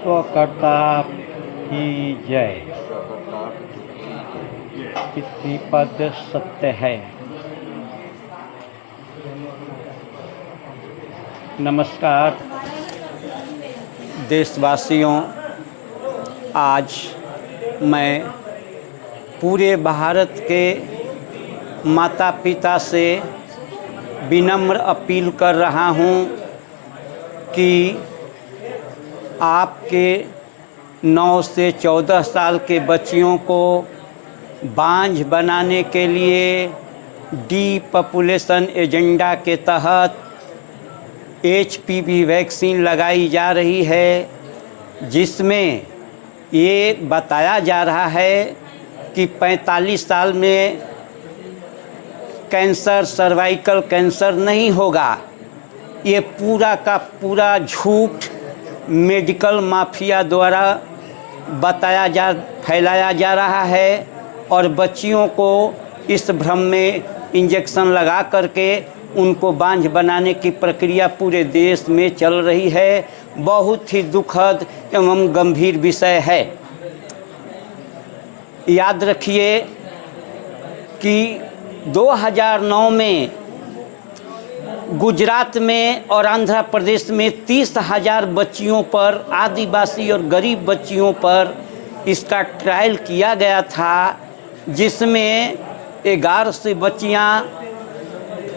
विश्वकर्ता की जय। कितनी पद सत्य है। नमस्कार देशवासियों, आज मैं पूरे भारत के माता पिता से विनम्र अपील कर रहा हूं कि आपके 9 से 14 साल के बच्चियों को बांझ बनाने के लिए डीपॉपुलेशन एजेंडा के तहत HPV वैक्सीन लगाई जा रही है, जिसमें ये बताया जा रहा है कि 45 साल में कैंसर, सर्वाइकल कैंसर नहीं होगा। ये पूरा का पूरा झूठ मेडिकल माफिया द्वारा फैलाया जा रहा है और बच्चियों को इस भ्रम में इंजेक्शन लगा करके उनको बांझ बनाने की प्रक्रिया पूरे देश में चल रही है। बहुत ही दुखद एवं गंभीर विषय है। याद रखिए कि 2009 में गुजरात में और आंध्र प्रदेश में 30,000 बच्चियों पर, आदिवासी और गरीब बच्चियों पर इसका ट्रायल किया गया था, जिसमें 11 से बच्चियां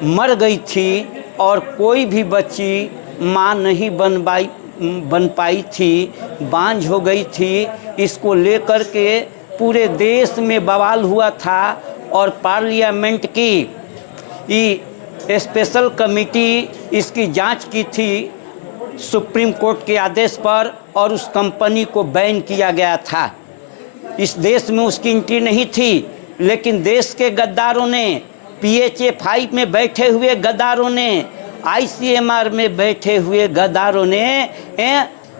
मर गई थी और कोई भी बच्ची मां नहीं बन पाई थी, बांझ हो गई थी। इसको लेकर के पूरे देश में बवाल हुआ था और पार्लियामेंट की स्पेशल कमेटी इसकी जांच की थी सुप्रीम कोर्ट के आदेश पर और उस कंपनी को बैन किया गया था। इस देश में उसकी एंट्री नहीं थी, लेकिन देश के गद्दारों ने, PHA 5 में बैठे हुए गद्दारों ने, ICMR में बैठे हुए गद्दारों ने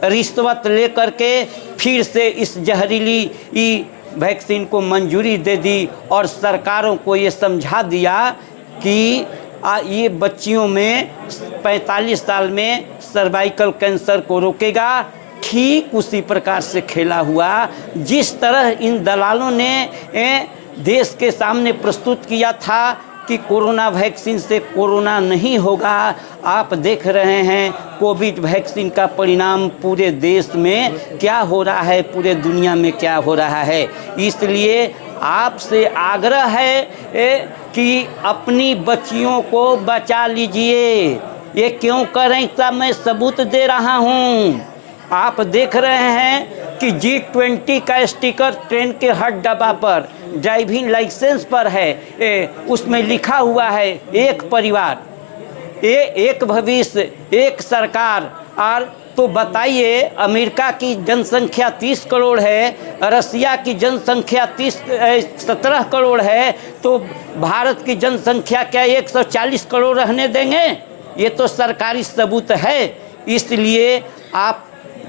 रिश्वत लेकर के फिर से इस जहरीली वैक्सीन को मंजूरी दे दी और सरकारों को ये समझा दिया कि ये बच्चियों में 45 साल में सर्वाइकल कैंसर को रोकेगा। ठीक उसी प्रकार से खेला हुआ जिस तरह इन दलालों ने देश के सामने प्रस्तुत किया था कि कोरोना वैक्सीन से कोरोना नहीं होगा। आप देख रहे हैं कोविड वैक्सीन का परिणाम पूरे देश में क्या हो रहा है, पूरे दुनिया में क्या हो रहा है। इसलिए आपसे आग्रह है कि अपनी बच्चियों को बचा लीजिए। ये क्यों करें, इसका मैं सबूत दे रहा हूँ। आप देख रहे हैं कि G20 का स्टिकर ट्रेन के हर डब्बा पर, ड्राइविंग लाइसेंस पर है। उसमें लिखा हुआ है एक परिवार, एक भविष्य, एक सरकार। और तो बताइए, अमेरिका की जनसंख्या 30 करोड़ है, रसिया की जनसंख्या 17 करोड़ है, तो भारत की जनसंख्या क्या 140 करोड़ रहने देंगे? ये तो सरकारी सबूत है। इसलिए आप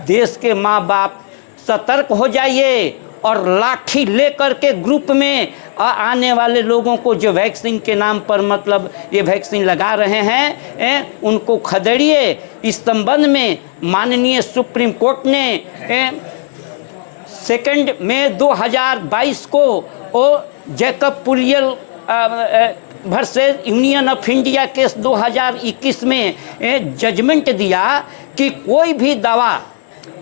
देश के माँ बाप सतर्क हो जाइए और लाठी लेकर के ग्रुप में आने वाले लोगों को जो वैक्सीन के नाम पर मतलब ये वैक्सीन लगा रहे हैं उनको खदेड़िए। इस संबंध में माननीय सुप्रीम कोर्ट ने 2 मई 2022 को Jacob Puliyel versus Union of India case 2021 में जजमेंट दिया कि कोई भी दवा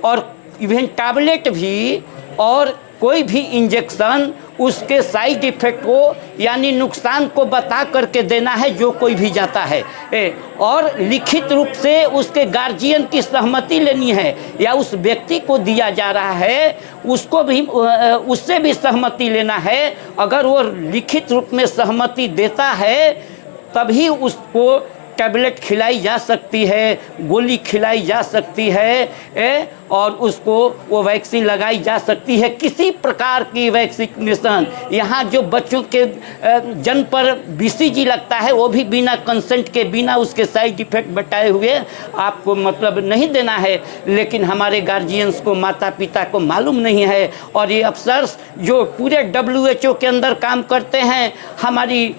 और इवन टैबलेट भी और कोई भी इंजेक्शन उसके साइड इफेक्ट को यानी नुकसान को बता करके देना है जो कोई भी जाता है, और लिखित रूप से उसके गार्जियन की सहमति लेनी है या उस व्यक्ति को दिया जा रहा है उसको भी उससे भी सहमति लेना है। अगर वो लिखित रूप में सहमति देता है तभी उसको टैबलेट खिलाई जा सकती है, गोली खिलाई जा सकती है और उसको वो वैक्सीन लगाई जा सकती है। किसी प्रकार की वैक्सीनेशन यहाँ जो बच्चों के जन्म पर BCG लगता है वो भी बिना कंसेंट के, बिना उसके साइड इफेक्ट बताए हुए आपको मतलब नहीं देना है। लेकिन हमारे गार्जियंस को, माता पिता को मालूम नहीं है और ये अफसर्स जो पूरे WHO के अंदर काम करते हैं, हमारी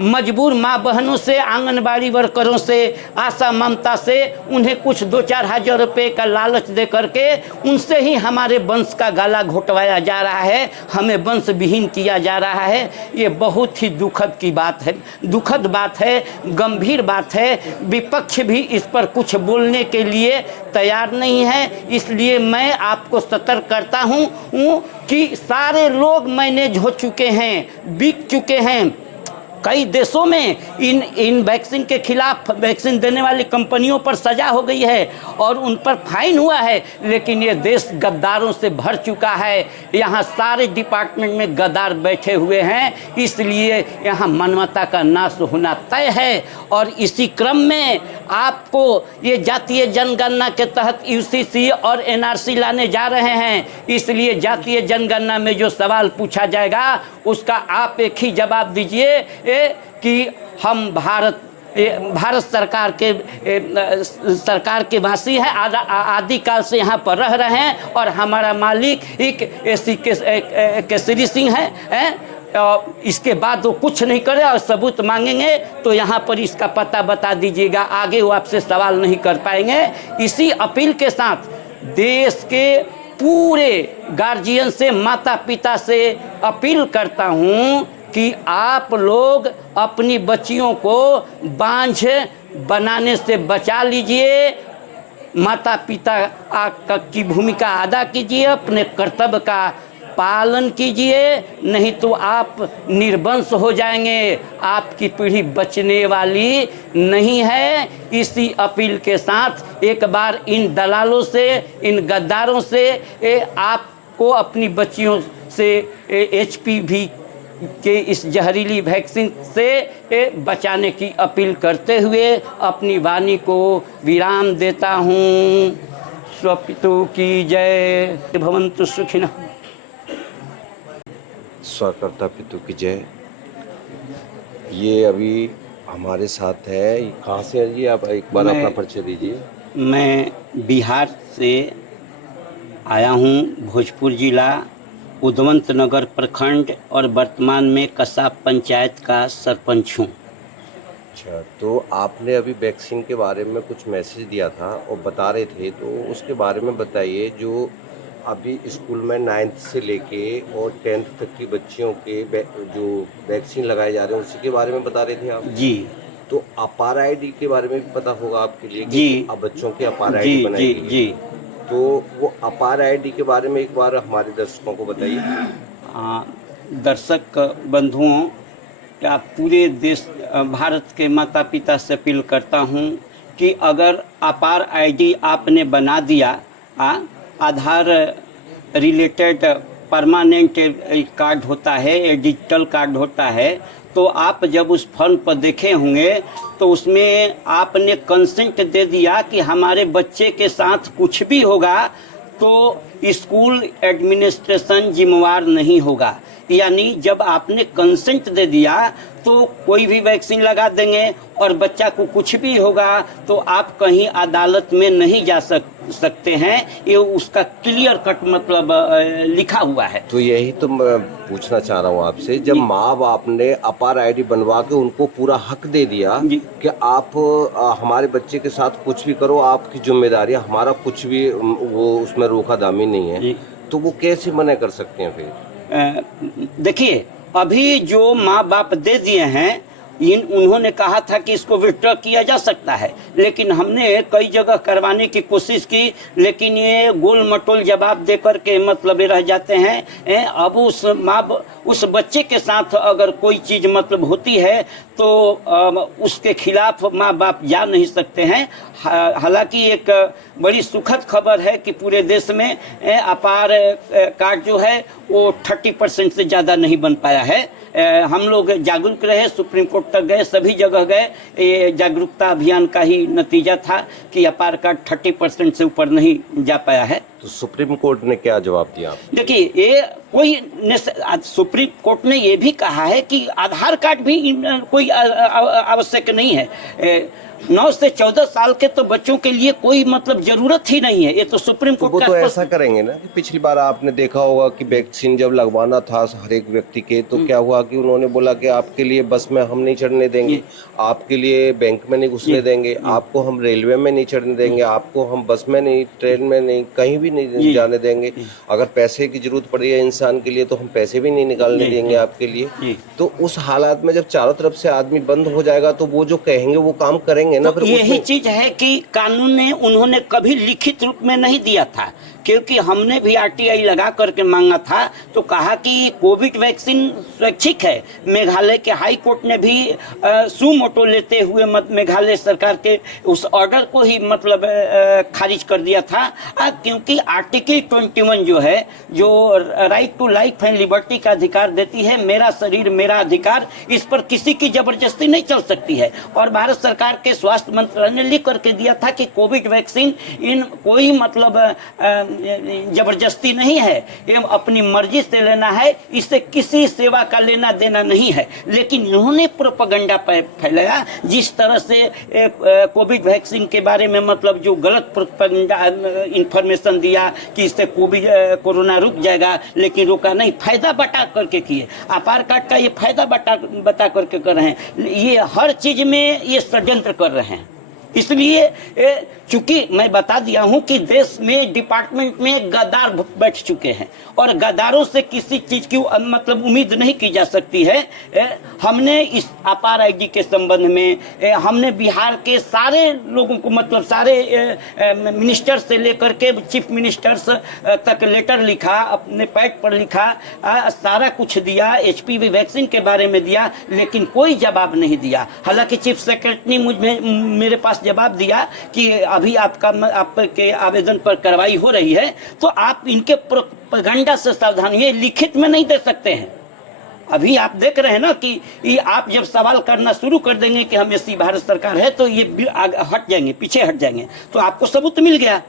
मजबूर माँ बहनों से, आंगनबाड़ी वर्करों से, आशा ममता से उन्हें कुछ 2-4 हज़ार रुपये का लालच दे करके उनसे ही हमारे वंश का गला घोटवाया जा रहा है, हमें वंश विहीन किया जा रहा है। ये बहुत ही दुखद की बात है, दुखद बात है, गंभीर बात है। विपक्ष भी इस पर कुछ बोलने के लिए तैयार नहीं है। इसलिए मैं आपको सतर्क करता हूँ कि सारे लोग मैनेज हो चुके हैं, बिक चुके हैं। कई देशों में इन वैक्सीन के खिलाफ वैक्सीन देने वाली कंपनियों पर सजा हो गई है और उन पर फाइन हुआ है, लेकिन ये देश गद्दारों से भर चुका है। यहाँ सारे डिपार्टमेंट में गद्दार बैठे हुए हैं, इसलिए यहाँ मानवता का नाश होना तय है। और इसी क्रम में आपको ये जातीय जनगणना के तहत यूसीसी और एनआरसी लाने जा रहे हैं, इसलिए जातीय जनगणना में जो सवाल पूछा जाएगा उसका आप एक ही जवाब दीजिए कि हम भारत सरकार के वासी हैं, आदिकाल से यहाँ पर रह रहे हैं और हमारा मालिक एक ऐसी केसरी सिंह है। इसके बाद वो कुछ नहीं करे और सबूत मांगेंगे तो यहाँ पर इसका पता बता दीजिएगा, आगे वो आपसे सवाल नहीं कर पाएंगे। इसी अपील के साथ देश के पूरे गार्जियन से, माता पिता से अपील करता हूँ कि आप लोग अपनी बच्चियों को बांझ बनाने से बचा लीजिए, माता पिता की भूमिका अदा कीजिए, अपने कर्तव्य का पालन कीजिए, नहीं तो आप निर्वंश हो जाएंगे, आपकी पीढ़ी बचने वाली नहीं है। इसी अपील के साथ एक बार इन दलालों से, इन गद्दारों से आपको अपनी बच्चियों से HPV के इस जहरीली वैक्सीन से बचाने की अपील करते हुए अपनी वाणी को विराम देता हूँ। स्वपितु की जय, भवन्तु सुखिनः। स्वकर्ता पितु की जय। ये अभी हमारे साथ है, कहाँ से है जी? आप एक बार अपना परिचय दीजिए। मैं बिहार से आया हूँ, भोजपुर जिला, उदवंत नगर प्रखंड और वर्तमान में कसाब पंचायत का सरपंच हूँ। अच्छा, तो आपने अभी वैक्सीन के बारे में कुछ मैसेज दिया था और बता रहे थे, तो उसके बारे में बताइए। जो अभी स्कूल में 9th से लेके और 10th तक की बच्चियों के जो वैक्सीन लगाए जा रहे हैं उसी के बारे में बता रहे थे आप जी। तो अपार ID के बारे में भी पता होगा आपके लिए कि अब बच्चों की अपार ID बनाई गई जी। तो वो अपार ID के बारे में एक बार हमारे दर्शकों को बताइए। दर्शक बंधुओं, क्या पूरे देश भारत के माता पिता से अपील करता हूँ कि अगर अपार ID आपने बना दिया, आधार रिलेटेड परमानेंट कार्ड होता है, डिजिटल कार्ड होता है, तो आप जब उस फॉर्म पर देखे होंगे तो उसमें आपने कंसेंट दे दिया कि हमारे बच्चे के साथ कुछ भी होगा तो स्कूल एडमिनिस्ट्रेशन जिम्मेवार नहीं होगा। यानी जब आपने कंसेंट दे दिया तो कोई भी वैक्सीन लगा देंगे और बच्चा को कुछ भी होगा तो आप कहीं अदालत में नहीं जा सकते हैं। ये उसका क्लियर कट मतलब लिखा हुआ है। तो यही तो मैं पूछना चाह रहा हूँ आपसे, जब माँ बाप ने अपार ID बनवा के उनको पूरा हक दे दिया कि आप हमारे बच्चे के साथ कुछ भी करो, आपकी जिम्मेदारी, हमारा कुछ भी वो उसमें रोका दामी नहीं है, तो वो कैसे मना कर सकते हैं फिर? देखिए, अभी जो माँ बाप दे दिए हैं उन्होंने कहा था कि इसको विड्रॉ किया जा सकता है, लेकिन हमने कई जगह करवाने की कोशिश की, लेकिन ये गोल मटोल जवाब दे करके मतलब रह जाते हैं। अब उस बच्चे के साथ अगर कोई चीज़ मतलब होती है तो उसके खिलाफ माँ बाप जा नहीं सकते हैं। हालांकि एक बड़ी सुखद खबर है कि पूरे देश में अपार कार्ड जो है वो 30% से ज़्यादा नहीं बन पाया है। हम लोग जागरूक रहे, सुप्रीम कोर्ट तक गए, सभी जगह गए। ये जागरूकता अभियान का ही नतीजा था कि अपार कार्ड 30% से ऊपर नहीं जा पाया है। तो सुप्रीम कोर्ट ने क्या जवाब दिया आपको? देखिए, ये कोई सुप्रीम कोर्ट ने ये भी कहा है कि आधार कार्ड भी कोई आवश्यक नहीं है। 9 से 14 साल के तो बच्चों के लिए कोई मतलब जरूरत ही नहीं है। ये तो सुप्रीम तो कोर्ट वो का तो ऐसा करेंगे ना कि पिछली बार आपने देखा होगा कि वैक्सीन जब लगवाना था हर एक व्यक्ति के, तो क्या हुआ कि उन्होंने बोला कि आपके लिए बस में हम नहीं चढ़ने देंगे, आपके लिए बैंक में नहीं घुसने देंगे, आपको हम रेलवे में नहीं चढ़ने देंगे, आपको हम बस में नहीं, ट्रेन में नहीं, कहीं भी नहीं जाने देंगे। अगर पैसे की जरूरत पड़ी है इंसान के लिए तो हम पैसे भी नहीं निकालने देंगे आपके लिए। तो उस हालात में जब चारों तरफ से आदमी बंद हो जाएगा तो वो जो कहेंगे वो काम करेंगे ना। तो फिर यही चीज है कि कानून ने उन्होंने कभी लिखित रूप में नहीं दिया था, क्योंकि हमने भी आरटीआई लगा करके मांगा था, तो कहा कि कोविड वैक्सीन स्वैच्छिक है। मेघालय के हाई कोर्ट ने भी सुमोटो लेते हुए मेघालय सरकार के उस ऑर्डर को ही मतलब खारिज कर दिया था। क्योंकि आर्टिकल 21 जो है, जो right to life and liberty का अधिकार देती है, मेरा शरीर मेरा अधिकार, इस पर किसी की जबरदस्ती नहीं चल सकती है। और भारत सरकार के स्वास्थ्य मंत्रालय ने लिख करके दिया था कि कोविड वैक्सीन इन कोई मतलब जबरदस्ती नहीं है, ये अपनी मर्जी से लेना है, इससे किसी सेवा का लेना देना नहीं है। लेकिन इन्होंने प्रोपेगेंडा फैलाया जिस तरह से कोविड वैक्सीन के बारे में मतलब जो गलत प्रोपेगेंडा इंफॉर्मेशन दिया कि इससे कोरोना रुक जाएगा, लेकिन रुका नहीं, फायदा बटा करके किए। आधार कार्ड का ये फायदा बता करके कर रहे हैं। ये हर चीज में ये षड्यंत्र कर रहे हैं। इसलिए चूंकि मैं बता दिया हूं कि देश में डिपार्टमेंट में गद्दार बैठ चुके हैं और गद्दारों से किसी चीज की मतलब उम्मीद नहीं की जा सकती है। हमने इस अपार आईडी के संबंध में हमने बिहार के सारे लोगों को मतलब सारे मिनिस्टर से लेकर के चीफ मिनिस्टर्स तक लेटर लिखा, अपने पैड पर लिखा, सारा कुछ दिया, HPV वैक्सीन के बारे में दिया, लेकिन कोई जवाब नहीं दिया। हालांकि चीफ सेक्रेटरी मेरे पास जवाब दिया कि अभी आपके आवेदन पर कार्रवाई हो रही है, तो आप इनके प्रोपेगेंडा से सावधान, ये लिखित में नहीं दे सकते हैं। अभी आप देख रहे हैं ना कि ये आप जब सवाल करना शुरू कर देंगे कि हम ऐसी भारत सरकार है, तो ये हट जाएंगे, पीछे हट जाएंगे। तो आपको सबूत मिल गया,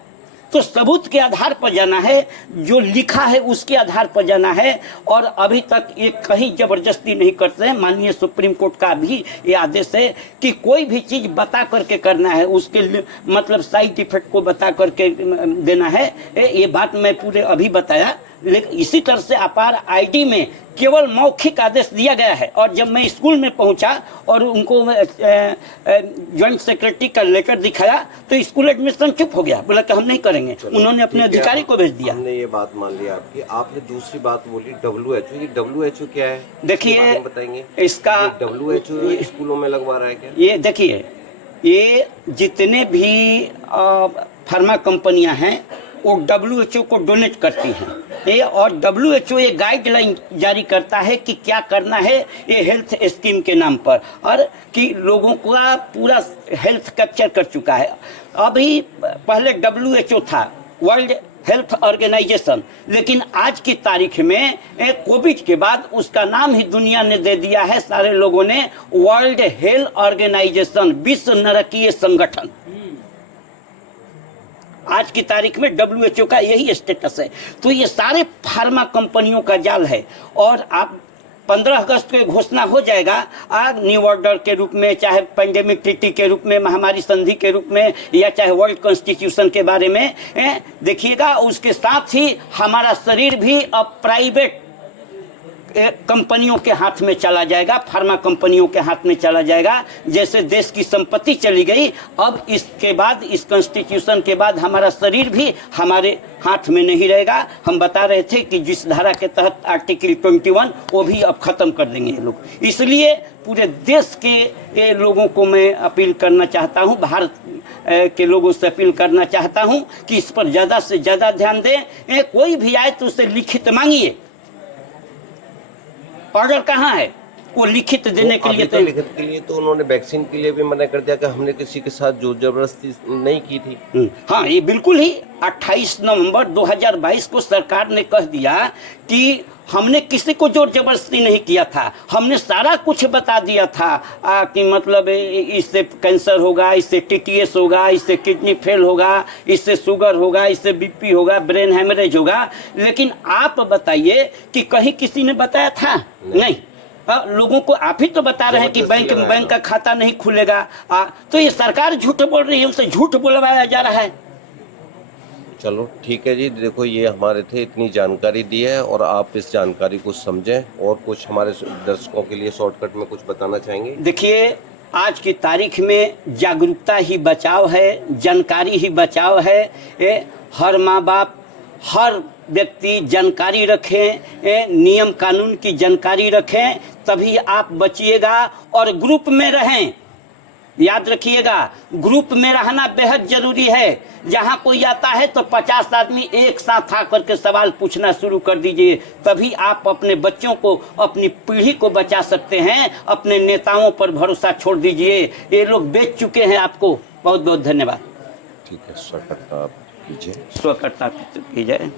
तो सबूत के आधार पर जाना है, जो लिखा है उसके आधार पर जाना है। और अभी तक ये कहीं जबरदस्ती नहीं करते हैं। माननीय सुप्रीम कोर्ट का भी ये आदेश है कि कोई भी चीज बता करके करना है, उसके मतलब साइड इफेक्ट को बता करके देना है। ये बात मैं पूरे अभी बताया। लेकिन इसी तरह से अपार आईडी में केवल मौखिक आदेश दिया गया है। और जब मैं स्कूल में पहुंचा और उनको ज्वाइंट सेक्रेटरी का लेटर दिखाया तो स्कूल एडमिनिस्ट्रेशन चुप हो गया, बोला कि हम नहीं करेंगे। उन्होंने अपने अधिकारी को भेज दिया। हमने ये बात मान लिया आपकी। आपने दूसरी बात बोली WHO। ये WHO क्या है? देखिए, बताएंगे इसका WHO स्कूलों में लगवा रहा है क्या? ये देखिए, ये जितने भी फार्मा कंपनियां हैं वो WHO को डोनेट करती हैं। ये और WHO ये गाइडलाइन जारी करता है कि क्या करना है ये हेल्थ स्कीम के नाम पर, और कि लोगों का पूरा हेल्थ कैप्चर कर चुका है। अभी पहले WHO था, वर्ल्ड हेल्थ ऑर्गेनाइजेशन, लेकिन आज की तारीख में कोविड के बाद उसका नाम ही दुनिया ने दे दिया है, सारे लोगों ने, वर्ल्ड हेल्थ ऑर्गेनाइजेशन, विश्व नरकीय संगठन। आज की तारीख में WHO का यही स्टेटस है। तो ये सारे फार्मा कंपनियों का जाल है। और आप 15 अगस्त को घोषणा हो जाएगा न्यू ऑर्डर के रूप में, चाहे पेंडेमिक ट्रीटी के रूप में, महामारी संधि के रूप में, या चाहे वर्ल्ड कॉन्स्टिट्यूशन के बारे में देखिएगा। उसके साथ ही हमारा शरीर भी अब प्राइवेट कंपनियों के हाथ में चला जाएगा, फार्मा कंपनियों के हाथ में चला जाएगा। जैसे देश की संपत्ति चली गई, अब इसके बाद, इस कॉन्स्टिट्यूशन के बाद हमारा शरीर भी हमारे हाथ में नहीं रहेगा। हम बता रहे थे कि जिस धारा के तहत आर्टिकल 21 वो भी अब खत्म कर देंगे ये लोग। इसलिए पूरे देश के लोगों को मैं अपील करना चाहता हूं, भारत के लोगों से अपील करना चाहता हूं कि इस पर ज़्यादा से ज़्यादा ध्यान दें। कोई भी आए तो उसे लिखित मांगिए। ऑर्डर कहाँ है वो लिखित देने के लिए? तो लिखित के लिए तो उन्होंने वैक्सीन के लिए भी मना कर दिया कि हमने किसी के साथ जोर जबरदस्ती नहीं की थी। हाँ, ये बिल्कुल ही 28 नवंबर 2022 को सरकार ने कह दिया कि हमने किसी को जोर जबरदस्ती नहीं किया था, हमने सारा कुछ बता दिया था कि मतलब इससे कैंसर होगा, इससे टीटीएस होगा, इससे किडनी फेल होगा, इससे शुगर होगा, इससे बीपी होगा, ब्रेन हेमरेज होगा। लेकिन आप बताइए कि कहीं किसी ने बताया था? नहीं। लोगों को आप ही तो बता रहे हैं कि बैंक का खाता नहीं खुलेगा। तो ये सरकार झूठ बोल रही है, उनसे झूठ बोलवाया जा रहा है। चलो ठीक है जी, देखो ये हमारे थे इतनी जानकारी दी है और आप इस जानकारी को समझें। और कुछ हमारे दर्शकों के लिए शॉर्टकट में कुछ बताना चाहेंगे? देखिए, आज की तारीख में जागरूकता ही बचाव है, जानकारी ही बचाव है। हर माँ बाप, हर व्यक्ति जानकारी रखें, नियम कानून की जानकारी रखें, तभी आप बचिएगा। और ग्रुप में रहें, याद रखिएगा, ग्रुप में रहना बेहद जरूरी है। जहां कोई आता है तो 50 आदमी एक साथ आकर के सवाल पूछना शुरू कर दीजिए, तभी आप अपने बच्चों को, अपनी पीढ़ी को बचा सकते हैं। अपने नेताओं पर भरोसा छोड़ दीजिए, ये लोग बेच चुके हैं आपको। बहुत बहुत धन्यवाद। ठीक है, स्वकर्ता कीजिए। स्वकर्ता कीजिए।